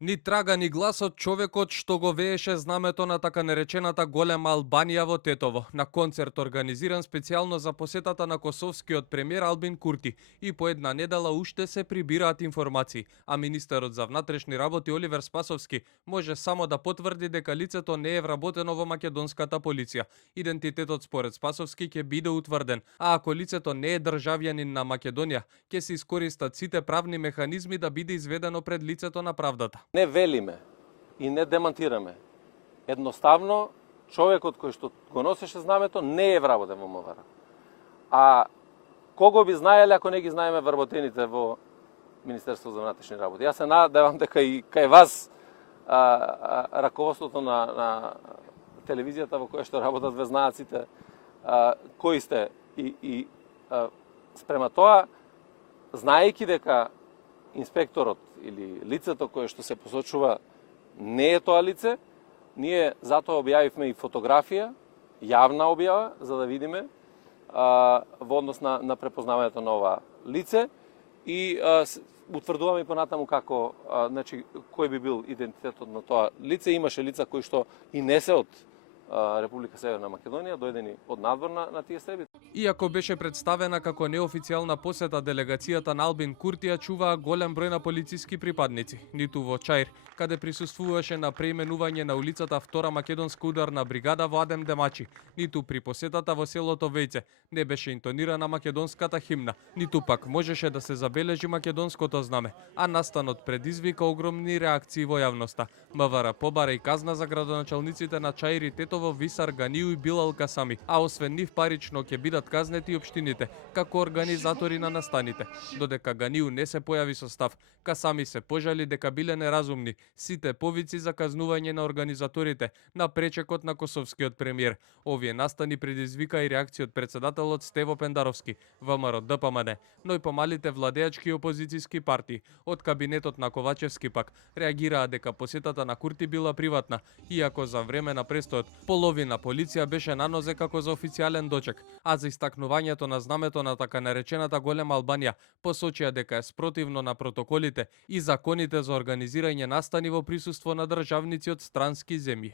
Ни трага ни глас од човекот што го вееше знамето на така наречената голема Албанија во Тетово, на концерт организиран специјално за посетата на косовскиот премиер Албин Курти. И по една недела уште се прибираат информации, а министерот за внатрешни работи Оливер Спасовски може само да потврди дека лицето не е вработено во македонската полиција. Идентитетот според Спасовски ќе биде утврден, а ако лицето не е државјанин на Македонија, ќе се искористат сите правни механизми да биде изведено пред лицето на правдата. Не велиме и не демонтираме. Едноставно, човекот кој што го носеше знамето не е вработен во МВР. А кого би знаеле ако не ги знаеме вработените во Министерство за внатрешни работи? Јас се надевам дека и кај вас раководството на телевизијата во која што работат ве знаат сите кои сте и спрема тоа, знаејќи дека инспекторот или лицето кое што се посочува не е тоа лице, ние затоа објавивме и фотографија, јавна објава, за да видиме во однос на препознавањето на ова лице и утврдуваме и понатаму како, значи, кој би бил идентитетот на тоа лице. Имаше лица кои што и не се од Република Северна Македонија, дојдени од надвор на тие среби. Иако беше представена како неофицијална посета, делегацијата на Албин Курти ја чуваа голем број на полициски припадници, ниту во Чаир, каде присуствуваше на преименување на улицата Втора македонска ударна бригада во Адем Демачи, ниту при посетата во селото Вејце не беше интонирана македонската химна, ниту пак можеше да се забележи македонското знаме, а настанот предизвика огромни реакции во јавноста. МВР побара и казна за градоначалниците на Чаир и Тетово, Висар Ганију и Билал Касами, а освен нив парично ќе бидат казнети и општините, како организатори на настаните. Додека Ганију не се појави со став, Касами се пожали дека биле неразумни сите повици за казнување на организаторите на пречекот на косовскиот премиер. Овие настани предизвика и реакција од председателот Стево Пендаровски, ВМРО ДПМН, но и помалите владеачки и опозицијски партии. Од кабинетот на Ковачевски пак реагираа дека посетата на Курти била приватна, иако за време на престојот половина полиција беше на нозе како за официјален дочек, а за истакнувањето на знамето на така наречената голема Албанија посочија дека е спротивно на протоколите и законите за организирање настани во присуство на државници од странски земји.